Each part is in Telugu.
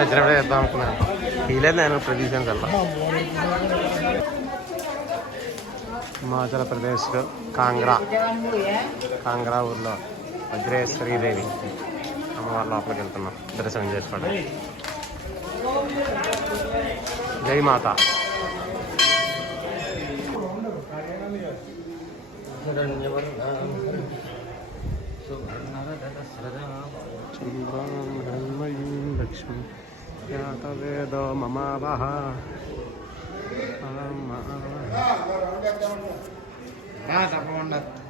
వచ్చినప్పుడే చెప్తాం అనుకున్నాను. ఫీలేదు నేను ప్రదేశం కల్లా. హిమాచల్ ప్రదేశ్లో కాంగ్రా ఊర్లో వజ్రేశ్వరీదేవి అమ్మవారి లోపలికి వెళ్తున్నాం దర్శనం చేసుకోండి. జై మాత. లక్ష్మి వేదో మమావహ.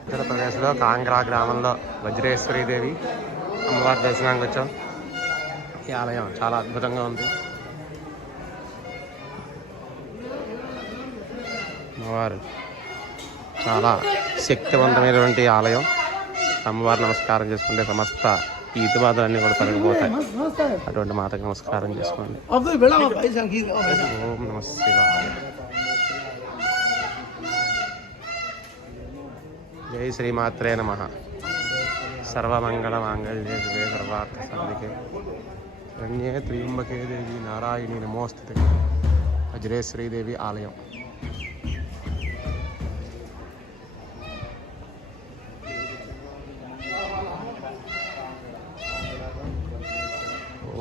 ఉత్తరప్రదేశ్లో కాంగ్రా గ్రామంలో వజ్రేశ్వరీదేవి అమ్మవారి దర్శనానికి వచ్చాం. ఈ ఆలయం చాలా అద్భుతంగా ఉంది. అమ్మవారు చాలా శక్తివంతమైనటువంటి ఆలయం. అమ్మవారి నమస్కారం చేసుకుంటే సమస్త ఈతి బాధలన్నీ కూడా తొలగిపోతాయి. అటువంటి మాతకి నమస్కారం చేసుకోండి. ఓం నమ శివాయ. జై శ్రీమాత్రే నమః. సర్వమంగళ మాంగళ్యే శివే సర్వార్థ సాధికే శరణ్యే త్ర్యంబకే దేవి నారాయణి నమోస్తుతే. వజ్రేశ్వరీదేవి ఆలయం.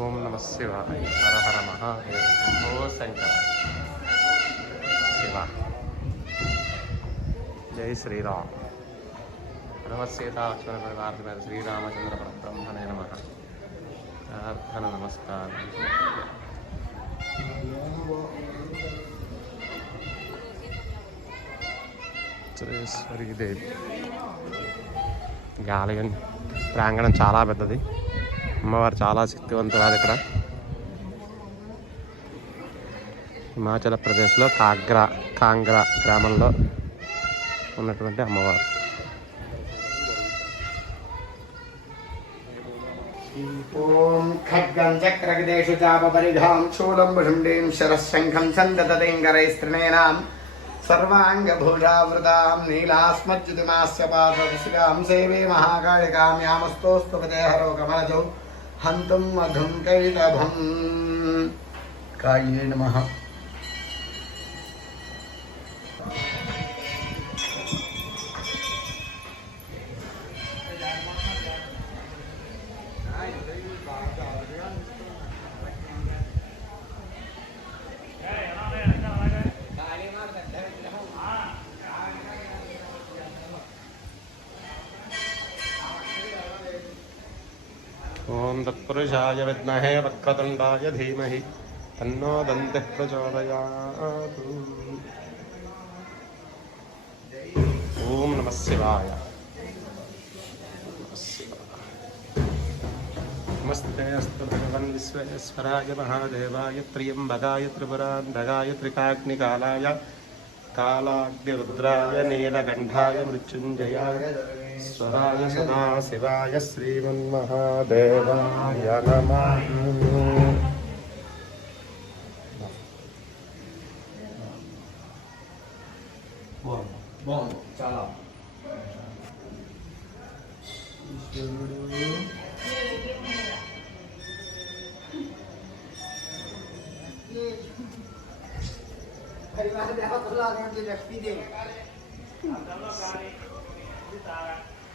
ఓం నమ శివాయ. హర హర మహాదేవ. శంభో శంకర. శివ. జై శ్రీరామ్. సీతా లక్ష్మణ పరివార శ్రీరామచంద్ర పరబ్రహ్మణే నమః. ప్రార్థన నమస్కారం. వజ్రేశ్వరీదేవి. ఈ ఆలయం ప్రాంగణం చాలా పెద్దది. అమ్మవారు చాలా శక్తివంతురాలు. ఇక్కడ హిమాచల్ ప్రదేశ్లో కాంగ్రా గ్రామంలో ఉన్నటువంటి అమ్మవారు. ఓం ఖడ్గం చక్రగదేషు చాపరిధాం శూలం భుండీం శరశంఖం సందతదేంగరైస్త్రినేనాం సర్వాంగభూషావృతాం నీలాస్మజ్జుతిమాస్య పాదశిలాం సేవే మహాకాళికాం యామస్తోస్తు కమలజౌ హంతుం మధుం కైటభం. కాయే నమః. ఓం తత్పురుషాయ విద్మహే వక్రతుండాయ ధీమహి తన్నో దంతిః ప్రచోదయాత్. ఓం నమః శివాయ. నమస్తే అస్తు భగవన్ విశ్వేశ్వరాయ మహాదేవాయ త్ర్యంబకాయ త్రిపురాంతకాయ త్రికాగ్నికాలాయ కాలాగ్నిరుద్రాయ నీలకంఠాయ మృత్యుంజయాయ స్వరాయ సదాశివాయ శ్రీమన్మహాదేవాయ నమః. చాలా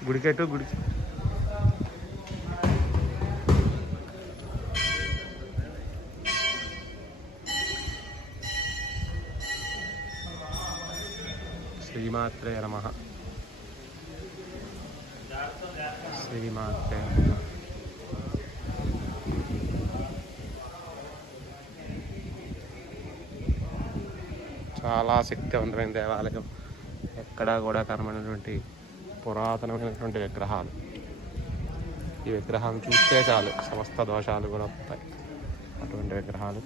గుడికెట్టు గుడికి. శ్రీమాత్రే నమః. శ్రీమాత్రే నమః. చాలా శక్తివంతమైన దేవాలయం. ఎక్కడా కూడా కనబడినటువంటి పురాతనమైనటువంటి విగ్రహాలు. ఈ విగ్రహాలను చూస్తే చాలు సమస్త దోషాలు కూడా వస్తాయి. అటువంటి విగ్రహాలు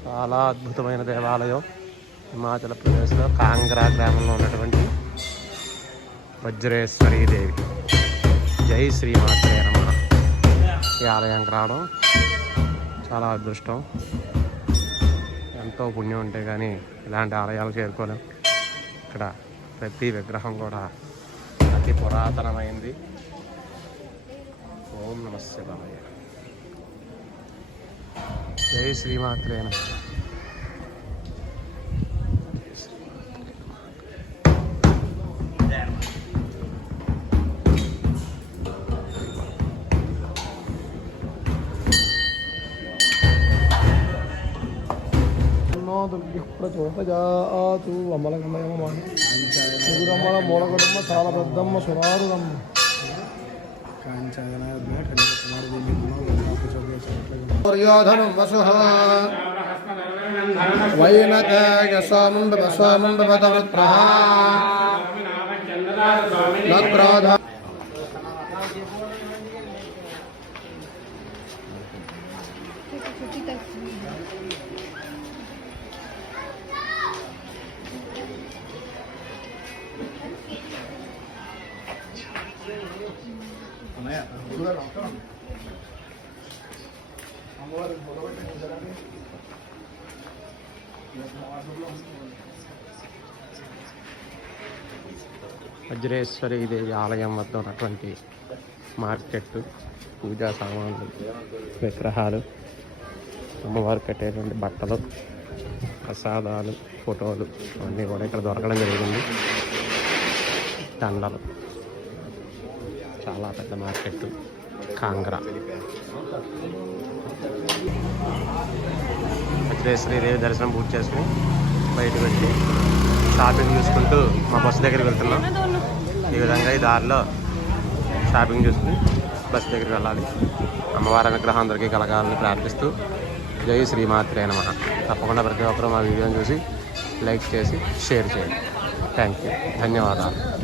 చాలా అద్భుతమైన దేవాలయం. హిమాచల్ ప్రదేశ్లో కాంగ్రా గ్రామంలో ఉన్నటువంటి వజ్రేశ్వరీదేవి. జై శ్రీమాత్రే నమః. ఈ ఆలయానికి రావడం చాలా అదృష్టం. ఎంతో పుణ్యం ఉంటే కానీ ఇలాంటి ఆలయాలు చేరుకోలేం. ఇక్కడ ప్రతి విగ్రహం కూడా అతి పురాతనమైంది. ఓం నమః శివాయ. జై శ్రీమాత్రే నమః. ప్రచోదయాతు అమలగమయమ ముగురమ్మల మూలగడమ్మ చాలా పెద్దమ్మ సురారురమ్మ దుర్యోధనం వసుః వైనతేయ సోమం సోమం భవతవత్రః నక్రోధ వజ్రేశ్వరి దేవి ఆలయం వద్ద ఉన్నటువంటి మార్కెట్, పూజా సామాన్లు, విగ్రహాలు, అమ్మవారు కట్టేటువంటి బట్టలు, ప్రసాదాలు, ఫోటోలు అన్నీ కూడా ఇక్కడ దొరకడం జరిగింది. దండలు, చాలా పెద్ద మార్కెట్ కాంగ్రా. వజ్రేశ్వరి దేవి దర్శనం పూర్తి చేసుకుని బయటకు వచ్చి షాపింగ్ చూసుకుంటూ మా బస్సు దగ్గరికి వెళ్తున్నాం. ఈ విధంగా ఈ దారిలో షాపింగ్ చూసుకుని బస్సు దగ్గరికి వెళ్ళాలి. అమ్మవారి అనుగ్రహం అందరికీ కలగాలని ప్రార్థిస్తూ జై శ్రీమాత్రే నమః. తప్పకుండా ప్రతి ఒక్కరూ మా వీడియోని చూసి లైక్ చేసి షేర్ చేయండి. థ్యాంక్ యూ, ధన్యవాదాలు.